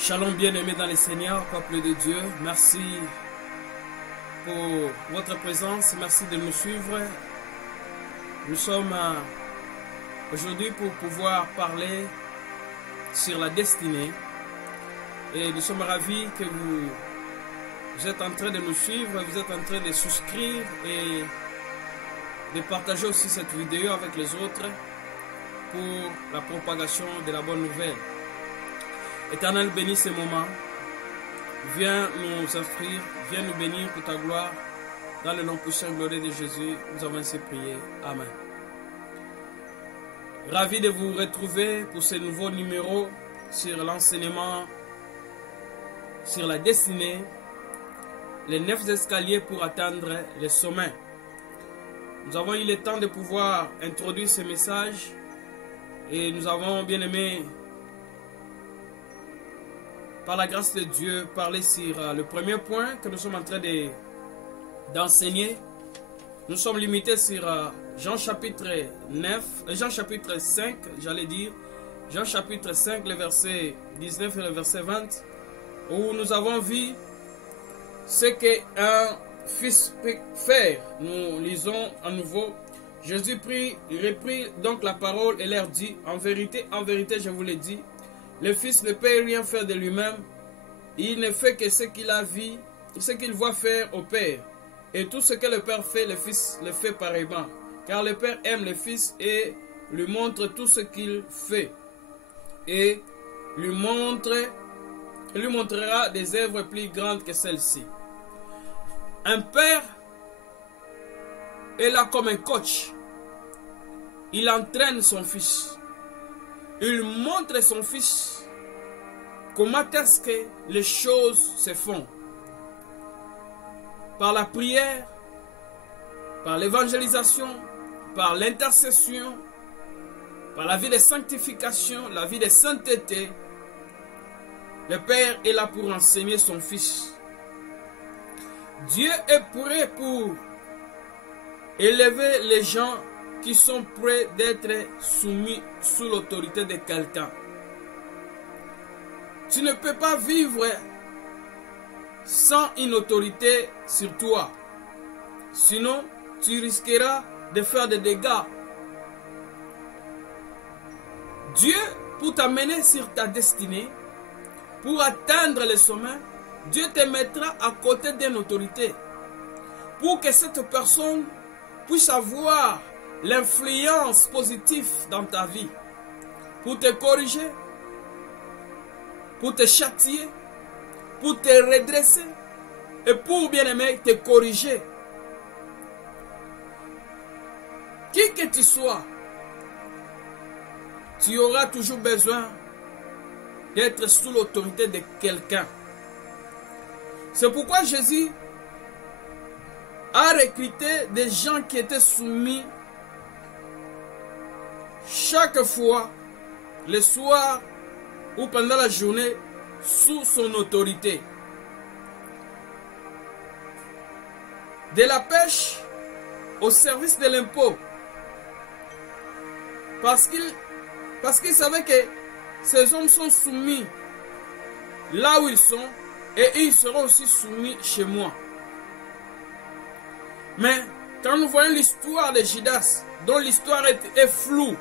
Shalom bien-aimés dans le Seigneur, peuple de Dieu. Merci pour votre présence, merci de nous suivre. Nous sommes aujourd'hui pour pouvoir parler sur la destinée. Et nous sommes ravis que vous êtes en train de nous suivre, vous êtes en train de souscrire et de partager aussi cette vidéo avec les autres pour la propagation de la bonne nouvelle. Éternel, bénis ces moments. Viens nous instruire, viens nous bénir pour ta gloire. Dans le nom puissant et glorieux de Jésus, nous avons ainsi prié. Amen. Ravi de vous retrouver pour ce nouveau numéro sur l'enseignement, sur la destinée, les 9 escaliers pour atteindre le sommet. Nous avons eu le temps de pouvoir introduire ce message et nous avons bien aimé, par la grâce de Dieu, parler sur le premier point que nous sommes en train d'enseigner. Nous sommes limités sur Jean chapitre 5, j'allais dire. Jean chapitre 5, le verset 19 et le verset 20, où nous avons vu ce qu'un fils peut faire. Nous lisons à nouveau. Jésus reprit donc la parole et leur dit, en vérité, je vous l'ai dit, le Fils ne peut rien faire de lui-même. Il ne fait que ce qu'il a vu, ce qu'il voit faire au Père. Et tout ce que le Père fait, le Fils le fait pareillement. Car le Père aime le Fils et lui montre tout ce qu'il fait. Et lui montrera des œuvres plus grandes que celles-ci. Un père est là comme un coach. Il entraîne son fils. Il montre son fils comment est-ce que les choses se font. Par la prière, par l'évangélisation, par l'intercession, par la vie de sanctification, la vie de sainteté. Le Père est là pour enseigner son fils. Dieu est prêt pour élever les gens qui sont prêts d'être soumis sous l'autorité de quelqu'un. Tu ne peux pas vivre sans une autorité sur toi. Sinon, tu risqueras de faire des dégâts. Dieu, pour t'amener sur ta destinée, pour atteindre le sommet, Dieu te mettra à côté d'une autorité. Pour que cette personne puisse avoir l'influence positive dans ta vie, pour te corriger, pour te châtier, pour te redresser et pour, bien aimé, te corriger. Qui que tu sois, tu auras toujours besoin d'être sous l'autorité de quelqu'un. C'est pourquoi Jésus a recruté des gens qui étaient soumis chaque fois, le soir ou pendant la journée, sous son autorité. De la pêche au service de l'impôt. Parce qu'il savait que ces hommes sont soumis là où ils sont et ils seront aussi soumis chez moi. Mais quand nous voyons l'histoire de Judas, dont l'histoire est floue,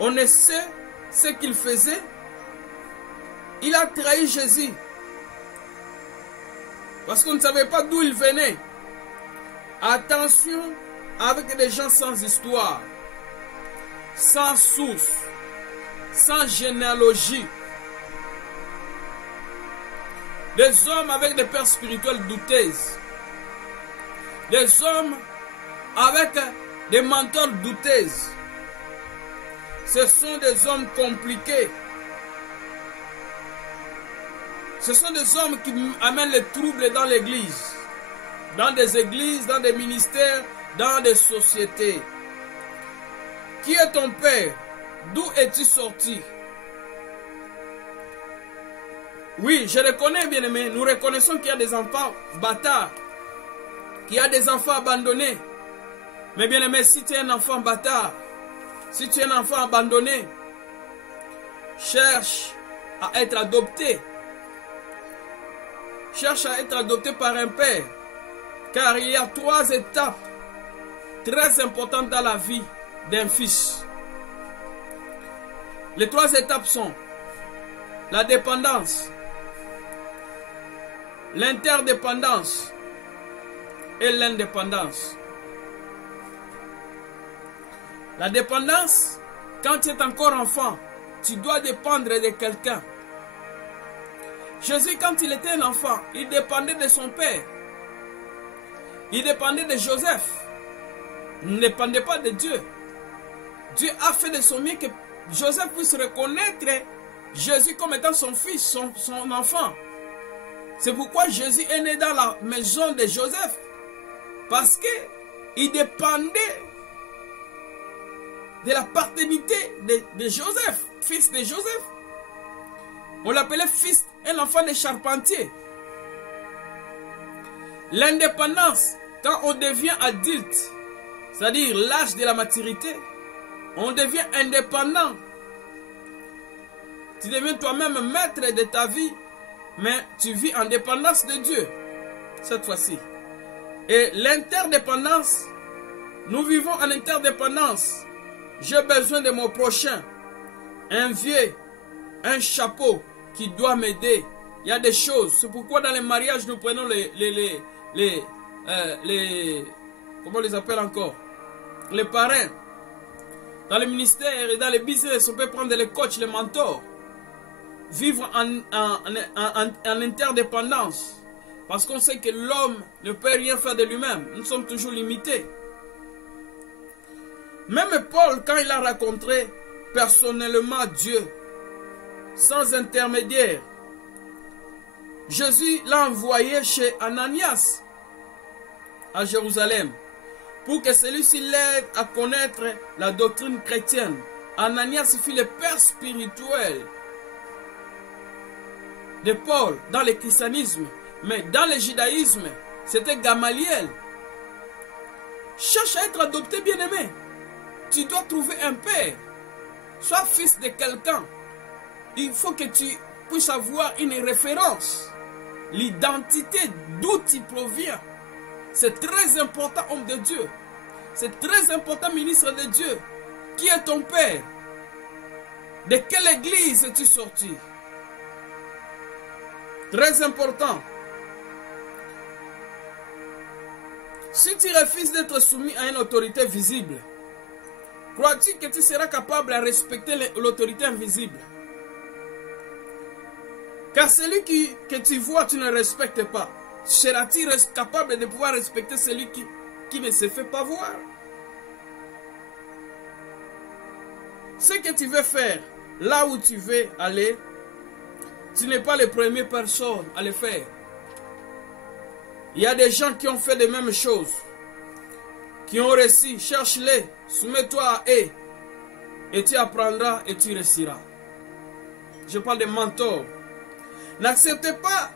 on ne sait ce qu'il faisait. Il a trahi Jésus. Parce qu'on ne savait pas d'où il venait. Attention avec des gens sans histoire, sans source, sans généalogie. Des hommes avec des pères spirituels douteuses. Des hommes avec des mentors douteuses. Ce sont des hommes compliqués. Ce sont des hommes qui amènent les troubles dans l'église. Dans des églises, dans des ministères, dans des sociétés. Qui est ton père? D'où es-tu sorti? Oui, je reconnais, bien aimé. Nous reconnaissons qu'il y a des enfants bâtards. Qu'il y a des enfants abandonnés. Mais bien aimé, si tu es un enfant bâtard, si tu es un enfant abandonné, cherche à être adopté. Cherche à être adopté par un père. Car il y a 3 étapes très importantes dans la vie d'un fils. Les 3 étapes sont la dépendance, l'interdépendance et l'indépendance. La dépendance, quand tu es encore enfant, tu dois dépendre de quelqu'un. Jésus, quand il était un enfant, il dépendait de son père. Il dépendait de Joseph. Il ne dépendait pas de Dieu. Dieu a fait de son mieux que Joseph puisse reconnaître Jésus comme étant son fils, son enfant. C'est pourquoi Jésus est né dans la maison de Joseph. Parce qu'il dépendait de la paternité de Joseph, fils de Joseph. On l'appelait fils, un enfant de charpentier. L'indépendance, quand on devient adulte, c'est-à-dire l'âge de la maturité, on devient indépendant. Tu deviens toi-même maître de ta vie, mais tu vis en dépendance de Dieu, cette fois-ci. Et l'interdépendance, nous vivons en interdépendance. J'ai besoin de mon prochain, un vieux, un chapeau qui doit m'aider. Il y a des choses, c'est pourquoi dans les mariages, nous prenons comment on les appelle encore? Les parrains. Dans les ministères et dans les business, on peut prendre les coachs, les mentors. Vivre en interdépendance. Parce qu'on sait que l'homme ne peut rien faire de lui-même. Nous sommes toujours limités. Même Paul, quand il a rencontré personnellement Dieu, sans intermédiaire, Jésus l'a envoyé chez Ananias, à Jérusalem, pour que celui-ci l'aide à connaître la doctrine chrétienne. Ananias fut le père spirituel de Paul dans le christianisme, mais dans le judaïsme, c'était Gamaliel. Cherche à être adopté, bien-aimé. Tu dois trouver un père. Sois fils de quelqu'un. Il faut que tu puisses avoir une référence. L'identité d'où tu proviens. C'est très important, homme de Dieu. C'est très important, ministre de Dieu. Qui est ton père? De quelle église es-tu sorti? Très important. Si tu refuses d'être soumis à une autorité visible, crois-tu que tu seras capable de respecter l'autorité invisible? Car celui que tu vois, tu ne respectes pas. Seras-tu capable de pouvoir respecter celui qui ne se fait pas voir? Ce que tu veux faire, là où tu veux aller, tu n'es pas la première personne à le faire. Il y a des gens qui ont fait les mêmes choses, qui ont réussi. Cherche-les, soumets-toi à eux, et tu apprendras et tu réussiras. Je parle de mentors. N'accepte pas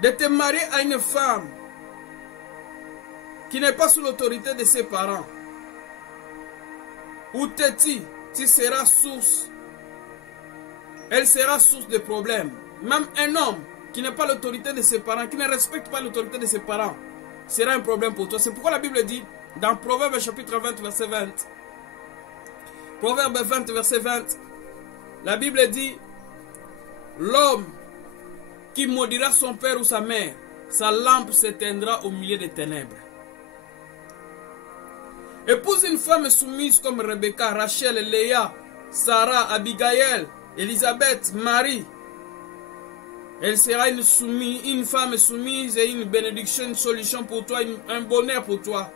de te marier à une femme qui n'est pas sous l'autorité de ses parents. Ou tu seras source. Elle sera source de problèmes. Même un homme qui n'a pas l'autorité de ses parents, qui ne respecte pas l'autorité de ses parents, sera un problème pour toi. C'est pourquoi la Bible dit, dans Proverbe chapitre 20, verset 20, Proverbe 20, verset 20, la Bible dit, l'homme qui maudira son père ou sa mère, sa lampe s'éteindra au milieu des ténèbres. Épouse une femme soumise comme Rebecca, Rachel, Léa, Sarah, Abigail, Élisabeth, Marie. Elle sera une femme soumise et une bénédiction, une solution pour toi, un bonheur pour toi.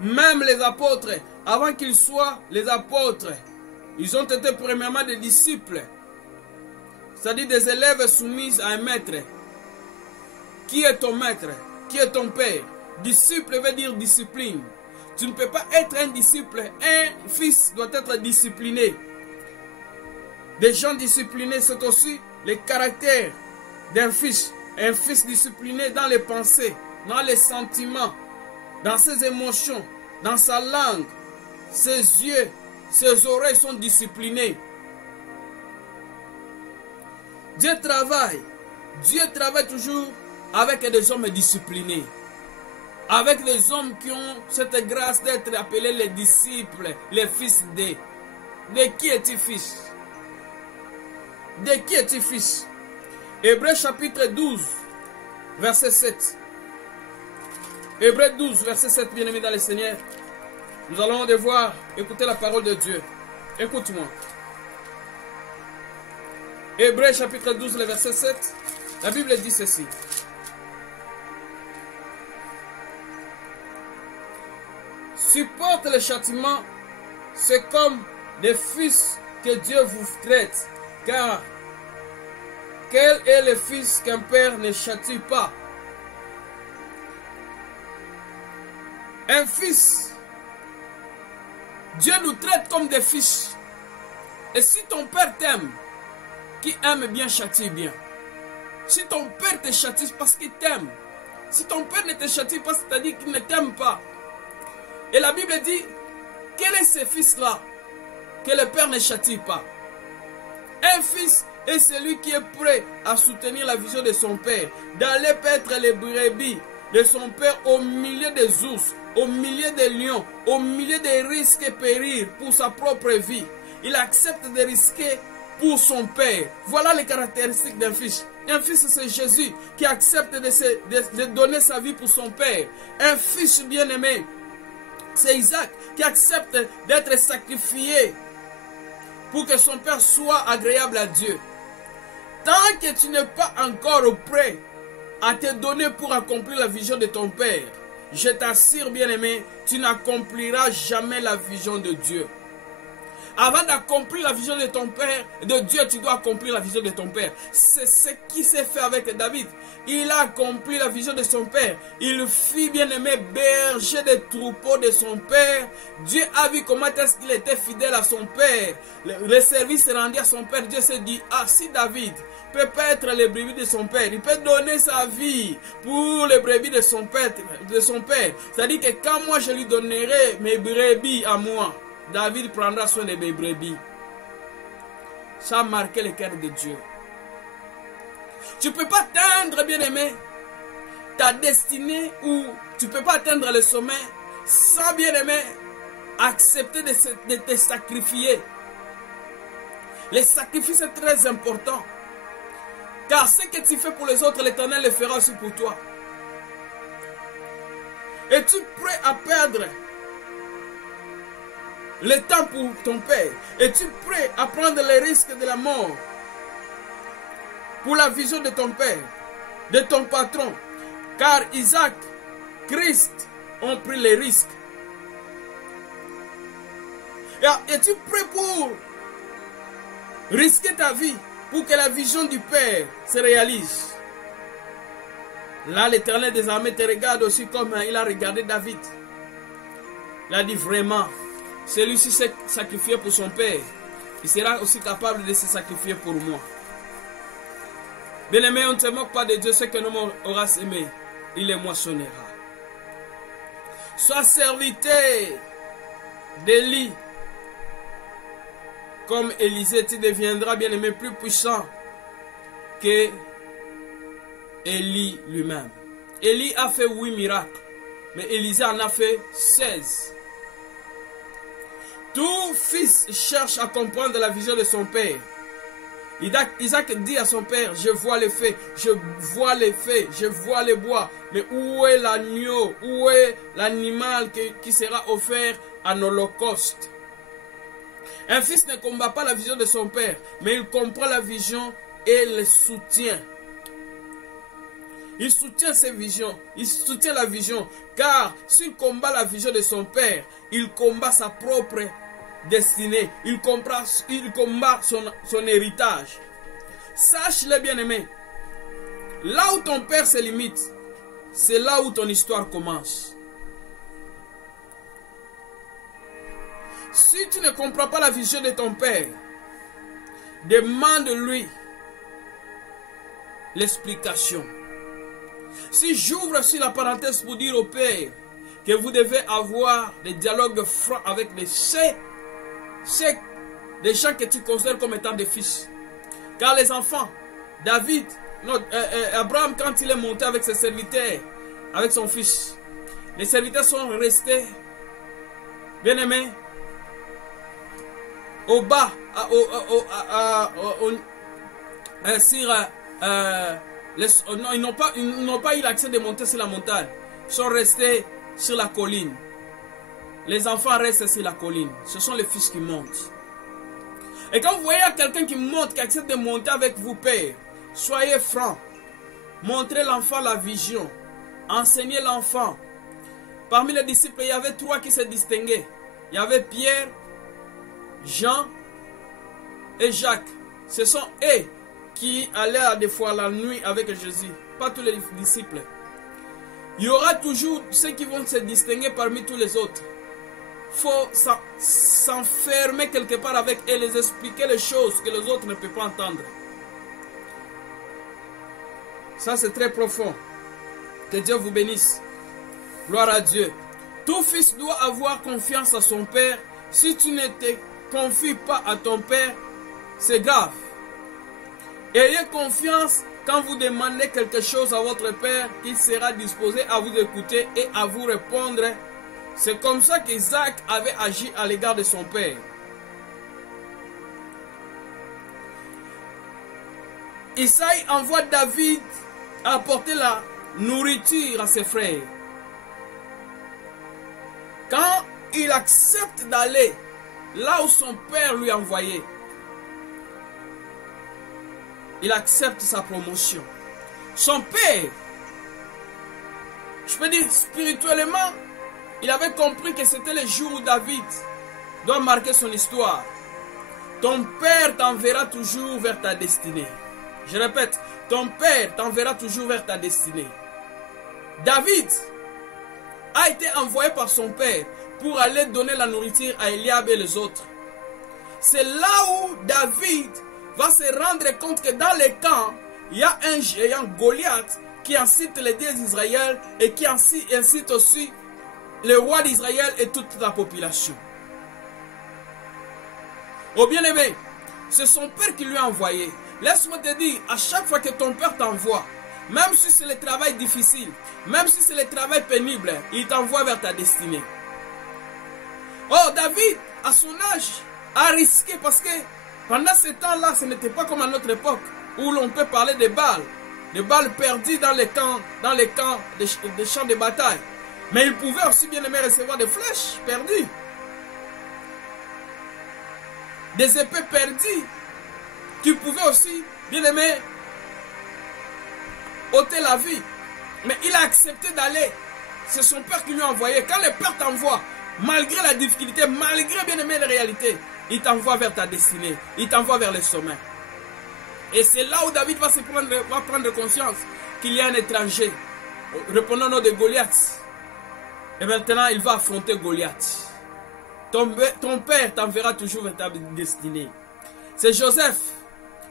Même les apôtres, avant qu'ils soient les apôtres, ils ont été premièrement des disciples. C'est-à-dire des élèves soumis à un maître. Qui est ton maître? Qui est ton père? Disciple veut dire discipline. Tu ne peux pas être un disciple. Un fils doit être discipliné. Des gens disciplinés, c'est aussi le caractère d'un fils. Un fils discipliné dans les pensées, dans les sentiments, dans ses émotions, dans sa langue. Ses yeux, ses oreilles sont disciplinés. Dieu travaille. Dieu travaille toujours avec des hommes disciplinés. Avec des hommes qui ont cette grâce d'être appelés les disciples, les fils de. De qui es-tu fils? De qui es-tu fils? Hébreux chapitre 12, verset 7. Hébreux 12, verset 7, bien-aimés dans le Seigneur. Nous allons devoir écouter la parole de Dieu. Écoute-moi. Hébreux chapitre 12, le verset 7. La Bible dit ceci. Supporte le châtiment, c'est comme des fils que Dieu vous traite. Car quel est le fils qu'un père ne châtie pas? Un fils, Dieu nous traite comme des fils. Et si ton père t'aime, qui aime bien châtie bien. Si ton père te châtie parce qu'il t'aime. Si ton père ne te châtie pas, c'est-à-dire qu'il ne t'aime pas. Et la Bible dit, quel est ce fils-là que le père ne châtie pas? Un fils est celui qui est prêt à soutenir la vision de son père, d'aller paître les brebis de son père au milieu des ours, au milieu des lions, au milieu des risques et périls pour sa propre vie. Il accepte de risquer pour son père. Voilà les caractéristiques d'un fils. Un fils, c'est Jésus qui accepte de donner sa vie pour son père. Un fils bien-aimé, c'est Isaac qui accepte d'être sacrifié pour que son père soit agréable à Dieu. Tant que tu n'es pas encore prêt à te donner pour accomplir la vision de ton père, je t'assure, bien-aimé, tu n'accompliras jamais la vision de Dieu. Avant d'accomplir la vision de ton père, de Dieu, tu dois accomplir la vision de ton père. C'est ce qui s'est fait avec David. Il a accompli la vision de son père. Il fit, bien-aimé, berger des troupeaux de son père. Dieu a vu comment est-ce qu'il était fidèle à son père. Le service rendu à son père. Dieu s'est dit, ah, si David peut paître les brebis de son père, il peut donner sa vie pour les brebis de son père. C'est-à-dire que quand moi je lui donnerai mes brebis à moi, David prendra soin de mes brebis. Ça a marqué le cœur de Dieu. Tu ne peux pas atteindre, bien-aimé, ta destinée, ou tu ne peux pas atteindre le sommet sans, bien-aimé, accepter de te sacrifier. Le sacrifice est très important. Car ce que tu fais pour les autres, l'Éternel le fera aussi pour toi. Es-tu prêt à perdre le temps pour ton père? Es-tu prêt à prendre les risques de la mort pour la vision de ton père, de ton patron? Car Isaac, Christ ont pris les risques. Es-tu prêt pour risquer ta vie pour que la vision du Père se réalise? Là, l'Éternel des armées te regarde aussi comme il a regardé David. Il a dit vraiment, celui-ci s'est sacrifié pour son père, il sera aussi capable de se sacrifier pour moi. Bien-aimé, on ne se moque pas de Dieu, ce que l'homme aura semé, il les moissonnera. Sois serviteur d'Élie. Comme Élisée, tu deviendras, bien-aimé, plus puissant que Élie lui-même. Élie a fait 8 miracles, mais Élisée en a fait 16. Tout fils cherche à comprendre la vision de son père. Isaac dit à son père, je vois les faits, je vois les faits, je vois les bois, mais où est l'agneau, où est l'animal qui sera offert en holocauste? Un fils ne combat pas la vision de son père, mais il comprend la vision et le soutient. Il soutient ses visions, il soutient la vision, car s'il combat la vision de son père, il combat sa propre destinée, il combat son héritage. Sache-le, bien-aimé, là où ton père se limite, c'est là où ton histoire commence. Si tu ne comprends pas la vision de ton père, demande-lui l'explication. Si j'ouvre sur la parenthèse pour dire au père que vous devez avoir des dialogues francs avec les gens que tu considères comme étant des fils. Car les enfants, David, non, Abraham, quand il est monté avec ses serviteurs, avec son fils, les serviteurs sont restés, bien aimés, au bas, ils n'ont pas eu l'accès de monter sur la montagne. Ils sont restés sur la colline. Les enfants restent sur la colline. Ce sont les fils qui montent. Et quand vous voyez quelqu'un qui monte, qui accepte de monter avec vous, père, soyez franc. Montrez l'enfant la vision. Enseignez l'enfant. Parmi les disciples, il y avait 3 qui se distinguaient. Il y avait Pierre, Jean et Jacques. Ce sont eux qui allaient des fois la nuit avec Jésus. Pas tous les disciples. Il y aura toujours ceux qui vont se distinguer parmi tous les autres. Il faut s'enfermer quelque part avec eux et les expliquer les choses que les autres ne peuvent pas entendre. Ça, c'est très profond. Que Dieu vous bénisse. Gloire à Dieu. Tout fils doit avoir confiance à son père. Si tu ne te confies pas à ton père, c'est grave. Ayez confiance quand vous demandez quelque chose à votre père, il sera disposé à vous écouter et à vous répondre. C'est comme ça qu'Isaac avait agi à l'égard de son père. Isaïe envoie David apporter la nourriture à ses frères. Quand il accepte d'aller là où son père lui a envoyé, il accepte sa promotion. Son père, je peux dire spirituellement, il avait compris que c'était le jour où David doit marquer son histoire. Ton père t'enverra toujours vers ta destinée. Je répète, ton père t'enverra toujours vers ta destinée. David a été envoyé par son père pour aller donner la nourriture à Eliab et les autres. C'est là où David va se rendre compte que dans les camps, il y a un géant Goliath qui incite les dieux d'Israël et qui incite aussi le roi d'Israël et toute la population. Oh bien-aimé, c'est son père qui lui a envoyé. Laisse-moi te dire, à chaque fois que ton père t'envoie, même si c'est le travail difficile, même si c'est le travail pénible, il t'envoie vers ta destinée. Oh, David, à son âge, a risqué parce que pendant ce temps-là, ce n'était pas comme à notre époque où l'on peut parler des balles perdues dans les camps des champs de bataille. Mais il pouvait aussi bien aimer recevoir des flèches perdues, des épées perdues, qui pouvaient aussi bien aimer ôter la vie. Mais il a accepté d'aller. C'est son père qui lui a envoyé. Quand le père t'envoie, malgré la difficulté, malgré bien aimer les réalités, il t'envoie vers ta destinée. Il t'envoie vers le sommet. Et c'est là où David va prendre conscience qu'il y a un étranger. Répondant au nom de Goliath. Et maintenant, il va affronter Goliath. Ton père t'enverra toujours vers ta destinée. C'est Joseph,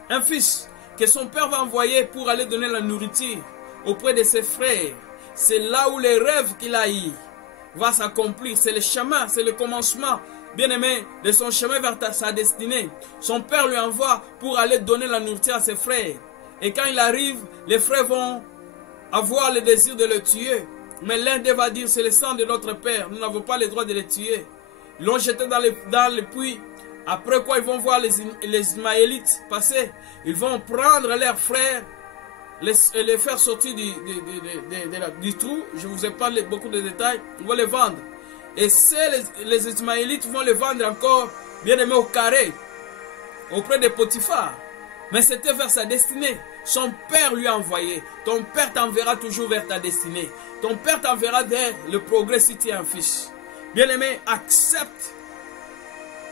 un fils que son père va envoyer pour aller donner la nourriture auprès de ses frères. C'est là où les rêves qu'il a eu va s'accomplir. C'est le chemin, c'est le commencement, bien aimé, de son chemin vers sa destinée. Son père lui envoie pour aller donner la nourriture à ses frères. Et quand il arrive, les frères vont avoir le désir de le tuer. Mais l'un d'eux va dire, c'est le sang de notre père, nous n'avons pas le droit de le tuer. Ils l'ont jeté dans le puits. Après quoi, ils vont voir les Ismaélites passer. Ils vont prendre leurs frères, les faire sortir du trou. Je vous ai parlé beaucoup de détails. Ils vont les vendre. Et les Ismaélites vont les vendre encore, bien aimé, au carré, auprès de Potiphar. Mais c'était vers sa destinée. Son père lui a envoyé. Ton père t'enverra toujours vers ta destinée. Ton père t'enverra vers le progrès si tu es un fils. Bien aimé, accepte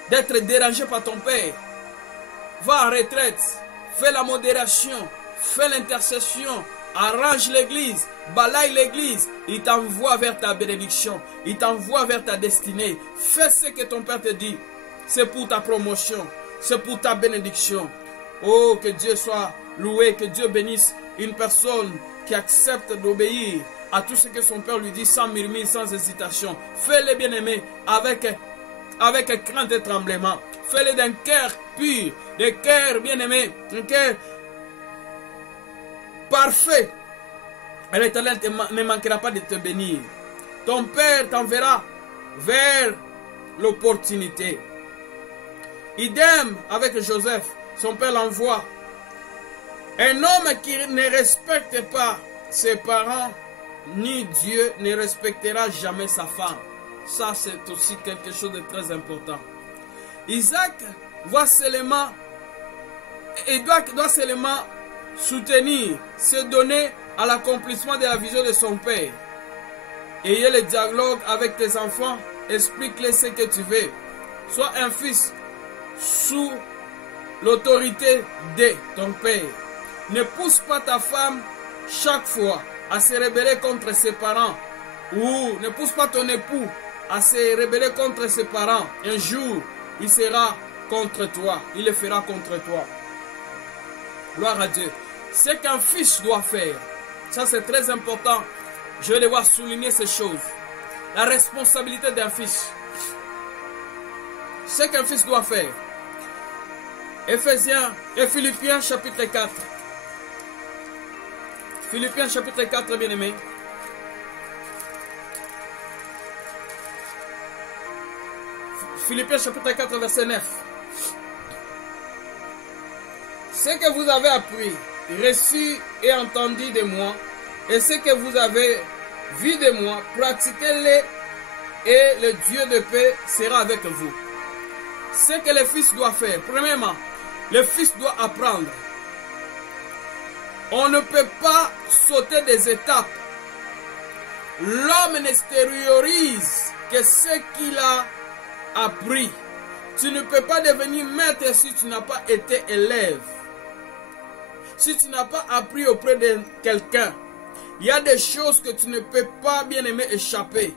d'être dérangé par ton père. Va en retraite. Fais la modération. Fais l'intercession. Arrange l'église. Balaye l'église. Il t'envoie vers ta bénédiction. Il t'envoie vers ta destinée. Fais ce que ton père te dit. C'est pour ta promotion. C'est pour ta bénédiction. Oh, que Dieu soit loué. Que Dieu bénisse une personne qui accepte d'obéir à tout ce que son père lui dit sans murmure, sans hésitation. Fais-le, bien-aimé, avec crainte et tremblement. Fais-le d'un cœur pur, d'un cœur bien-aimé, d'un cœur parfait. Et l'Éternel ne manquera pas de te bénir. Ton Père t'enverra vers l'opportunité. Idem avec Joseph, son père l'envoie. Un homme qui ne respecte pas ses parents ni Dieu ne respectera jamais sa femme. Ça, c'est aussi quelque chose de très important. Isaac doit seulement soutenir, se donner à l'accomplissement de la vision de son père. Ayez le dialogue avec tes enfants, explique-les ce que tu veux. Sois un fils sous l'autorité de ton père. Ne pousse pas ta femme chaque fois à se rebeller contre ses parents, ou ne pousse pas ton époux à se rebeller contre ses parents. Un jour, il sera contre toi, il le fera contre toi. Gloire à Dieu. Ce qu'un fils doit faire, ça c'est très important. Je vais devoir souligner ces choses. La responsabilité d'un fils. Ce qu'un fils doit faire. Éphésiens et Philippiens chapitre 4. Philippiens chapitre 4, bien-aimés. Philippiens chapitre 4, verset 9. Ce que vous avez appris, reçu et entendu de moi, et ce que vous avez vu de moi, pratiquez-le, et le Dieu de paix sera avec vous. Ce que le fils doit faire, premièrement, le fils doit apprendre. On ne peut pas sauter des étapes. L'homme n'extériorise que ce qu'il a appris. Tu ne peux pas devenir maître si tu n'as pas été élève. Si tu n'as pas appris auprès de quelqu'un. Il y a des choses que tu ne peux pas, bien aimé, échapper.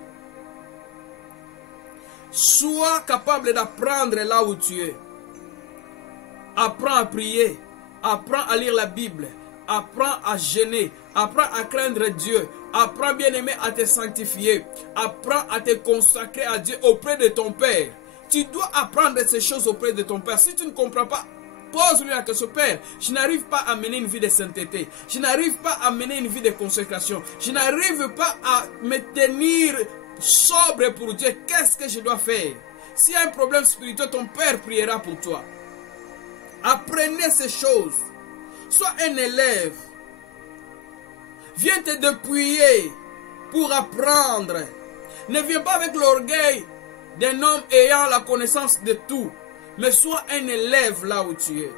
Sois capable d'apprendre là où tu es. Apprends à prier. Apprends à lire la Bible. Apprends à jeûner. Apprends à craindre Dieu. Apprends, bien-aimé, à te sanctifier. Apprends à te consacrer à Dieu auprès de ton Père. Tu dois apprendre ces choses auprès de ton Père. Si tu ne comprends pas, pose-lui la question. Père, je n'arrive pas à mener une vie de sainteté. Je n'arrive pas à mener une vie de consécration. Je n'arrive pas à me tenir sobre pour Dieu. Qu'est-ce que je dois faire? S'il y a un problème spirituel, ton Père priera pour toi. Apprenez ces choses. Sois un élève. Viens te dépouiller pour apprendre. Ne viens pas avec l'orgueil d'un homme ayant la connaissance de tout. Mais sois un élève là où tu es.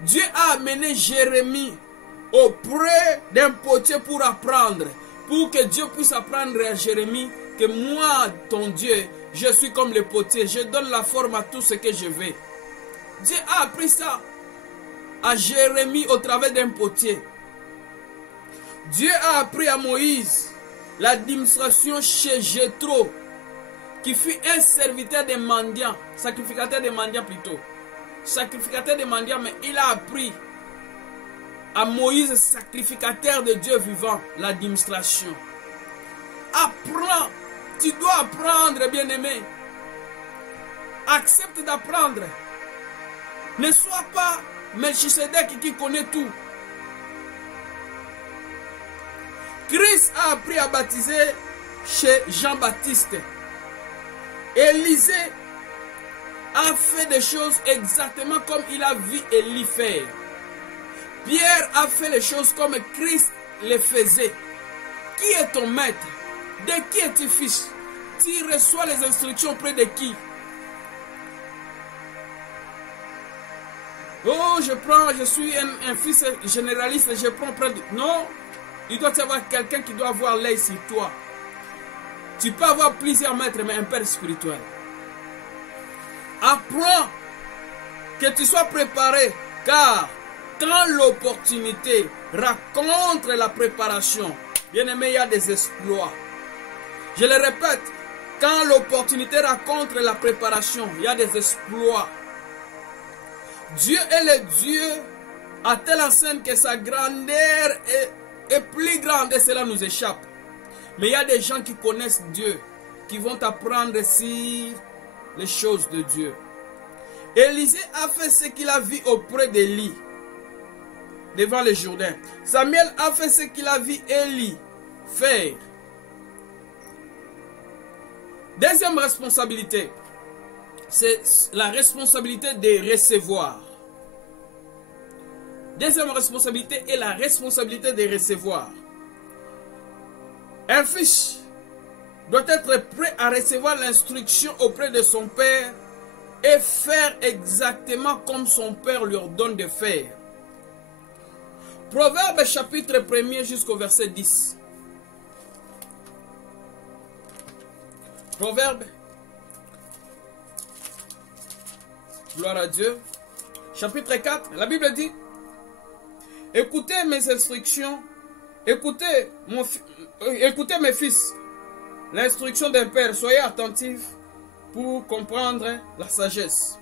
Dieu a amené Jérémie auprès d'un potier pour apprendre. Pour que Dieu puisse apprendre à Jérémie que moi, ton Dieu, je suis comme le potier. Je donne la forme à tout ce que je veux. Dieu a appris ça à Jérémie au travers d'un potier. Dieu a appris à Moïse l'administration chez Jéthro, qui fut un serviteur des mendiants, sacrificateur des mendiants plutôt. Sacrificateur des mendiants, mais il a appris à Moïse, sacrificateur de Dieu vivant, l'administration. Apprends, tu dois apprendre, bien-aimé. Accepte d'apprendre. Ne sois pas Melchisedec qui connaît tout. Christ a appris à baptiser chez Jean-Baptiste. Élisée a fait des choses exactement comme il a vu Élie faire. Pierre a fait les choses comme Christ les faisait. Qui est ton maître? De qui es-tu fils? Tu reçois les instructions auprès de qui? Oh, je suis un fils généraliste, je prends près de... Non, il doit y avoir quelqu'un qui doit avoir l'œil sur toi. Tu peux avoir plusieurs maîtres, mais un père spirituel. Apprends que tu sois préparé, car quand l'opportunité raconte la préparation, bien aimé, il y a des exploits. Je le répète, quand l'opportunité raconte la préparation, il y a des exploits. Dieu est le Dieu à telle enseigne que sa grandeur est plus grande et cela nous échappe. Mais il y a des gens qui connaissent Dieu, qui vont apprendre sur les choses de Dieu. Élisée a fait ce qu'il a vu auprès d'Élie. devant le Jourdain. Samuel a fait ce qu'il a vu Élie faire. Deuxième responsabilité, c'est la responsabilité de recevoir. Deuxième responsabilité est la responsabilité de recevoir. Un fils doit être prêt à recevoir l'instruction auprès de son père et faire exactement comme son père lui ordonne de faire. Proverbe chapitre 1er jusqu'au verset 10. Proverbe, gloire à Dieu, chapitre 4, la Bible dit: écoutez mes instructions, écoutez mes fils, l'instruction d'un père, soyez attentifs pour comprendre la sagesse.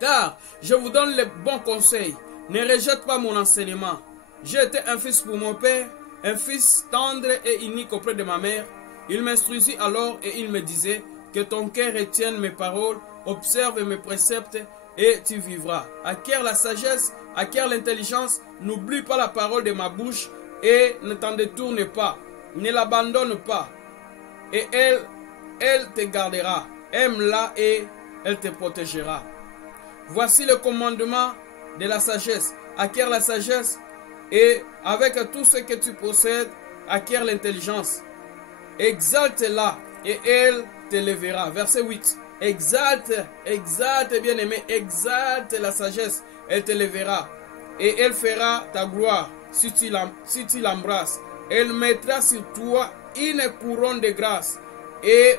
Car je vous donne les bons conseils, ne rejette pas mon enseignement. J'ai été un fils pour mon père, un fils tendre et unique auprès de ma mère. Il m'instruisit alors et il me disait: que ton cœur retienne mes paroles, observe mes préceptes et tu vivras. Acquiert la sagesse, acquiert l'intelligence, n'oublie pas la parole de ma bouche et ne t'en détourne pas, ne l'abandonne pas. Et elle te gardera. Aime-la et elle te protégera. Voici le commandement de la sagesse. Acquiert la sagesse et avec tout ce que tu possèdes, acquiert l'intelligence. Exalte-la et elle t'élèvera. Verset 8. Exalte, bien-aimé, exalte la sagesse, elle t'élèvera. Et elle fera ta gloire si tu l'embrasses. Elle mettra sur toi une couronne de grâce et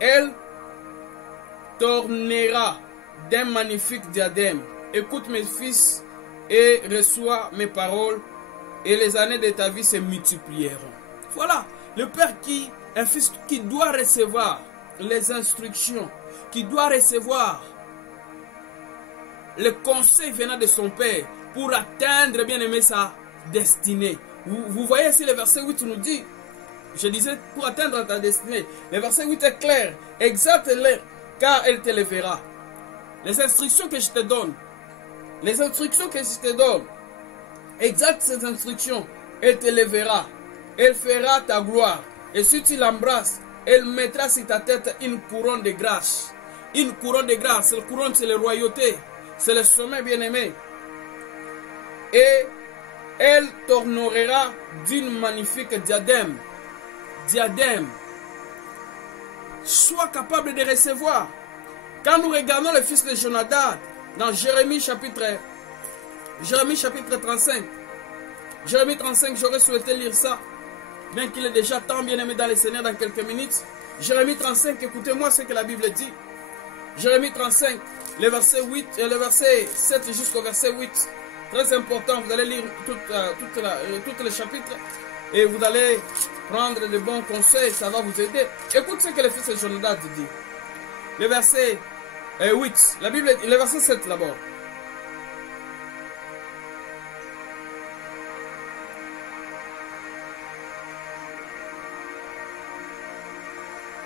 elle t'ornera d'un magnifique diadème. Écoute mes fils et reçois mes paroles et les années de ta vie se multiplieront. Voilà, le père un fils qui doit recevoir les instructions, qui doit recevoir le conseil venant de son père pour atteindre, bien aimé, sa destinée. Vous voyez ici le verset 8 nous dit, je disais, pour atteindre ta destinée. Le verset 8 est clair. Exalte-les, car elle t'élèvera. Les instructions que je te donne, exalte ces instructions, elle t'élèvera. Elle fera ta gloire. Et si tu l'embrasses, elle mettra sur ta tête une couronne de grâce. Une couronne de grâce. La couronne, c'est la royauté. C'est le sommet, bien-aimé. Et elle t'honorera d'une magnifique diadème. Diadème. Sois capable de recevoir. Quand nous regardons le fils de Jonadab dans Jérémie chapitre 35. Jérémie 35, j'aurais souhaité lire ça, bien qu'il est déjà temps, bien aimé dans les Seigneurs, dans quelques minutes. Jérémie 35, écoutez-moi ce que la Bible dit. Jérémie 35, le verset 8 et le verset 7 jusqu'au verset 8. Très important, vous allez lire tout le chapitre et vous allez prendre de bons conseils, ça va vous aider. Écoute ce que le fils de Jonadab dit. Le verset 8, la Bible, le verset 7 d'abord.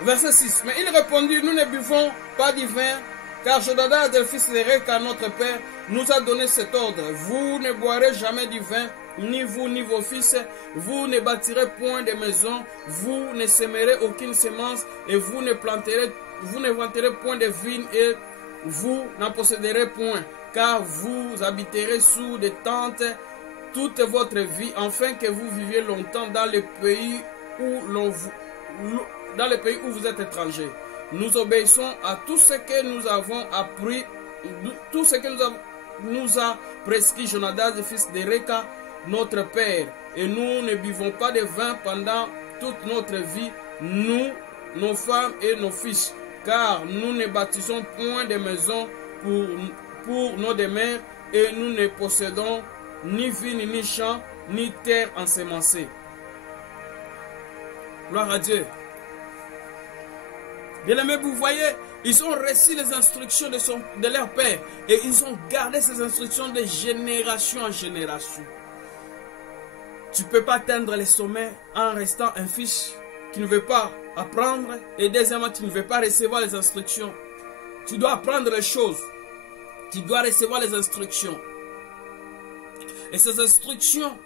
Verset 6. Mais il répondit: nous ne buvons pas du vin, car Jonadab, le fils de Réka, notre père, nous a donné cet ordre. Vous ne boirez jamais du vin, ni vous ni vos fils. Vous ne bâtirez point de maison, vous ne sèmerez aucune semence, et vous ne planterez point de vignes, et vous n'en posséderez point, car vous habiterez sous des tentes toute votre vie, afin que vous viviez longtemps dans le pays où vous êtes étrangers. Nous obéissons à tout ce que nous avons appris, tout ce que nous a prescrit Jonadab, le fils de Réka, notre père. Et nous ne buvons pas de vin pendant toute notre vie, nous, nos femmes et nos fils, car nous ne bâtissons point de maison pour nos demeures, et nous ne possédons ni vignes, ni champs, ni terre ensemencée. Gloire à Dieu. Bien-aimés, vous voyez, ils ont reçu les instructions de leur père et ils ont gardé ces instructions de génération en génération. Tu ne peux pas atteindre les sommets en restant un fils qui ne veut pas apprendre, et deuxièmement, tu ne veux pas recevoir les instructions. Tu dois apprendre les choses. Tu dois recevoir les instructions. Et ces instructions,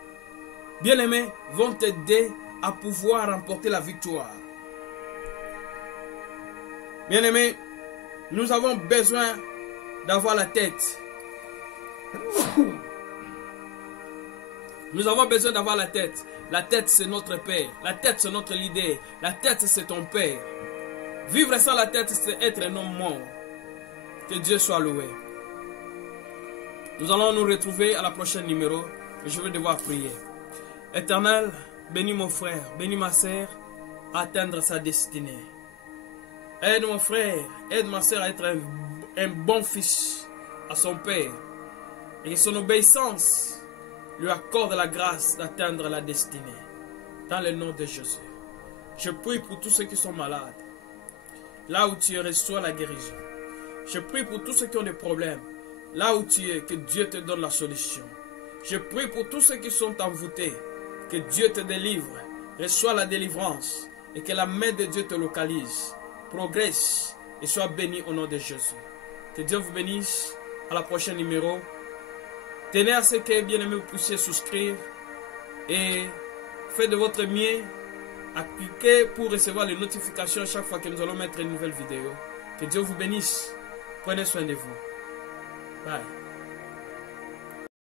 bien-aimés, vont t'aider à pouvoir remporter la victoire. Bien-aimés, nous avons besoin d'avoir la tête. Nous avons besoin d'avoir la tête. La tête, c'est notre Père. La tête, c'est notre leader. La tête, c'est ton Père. Vivre sans la tête, c'est être un homme mort. Que Dieu soit loué. Nous allons nous retrouver à la prochaine numéro. Je vais devoir prier. Éternel, bénis mon frère, bénis ma sœur à atteindre sa destinée. Aide mon frère, aide ma sœur à être un bon fils à son Père. Et que son obéissance lui accorde la grâce d'atteindre la destinée. Dans le nom de Jésus. Je prie pour tous ceux qui sont malades. Là où tu es, reçois la guérison. Je prie pour tous ceux qui ont des problèmes. Là où tu es, que Dieu te donne la solution. Je prie pour tous ceux qui sont envoûtés. Que Dieu te délivre. Reçois la délivrance. Et que la main de Dieu te localise. Progresse et sois béni au nom de Jésus. Que Dieu vous bénisse. À la prochaine numéro. Tenez à ce que, bien-aimés, vous puissiez souscrire. Et faites de votre mieux à cliquer pour recevoir les notifications à chaque fois que nous allons mettre une nouvelle vidéo. Que Dieu vous bénisse. Prenez soin de vous. Bye.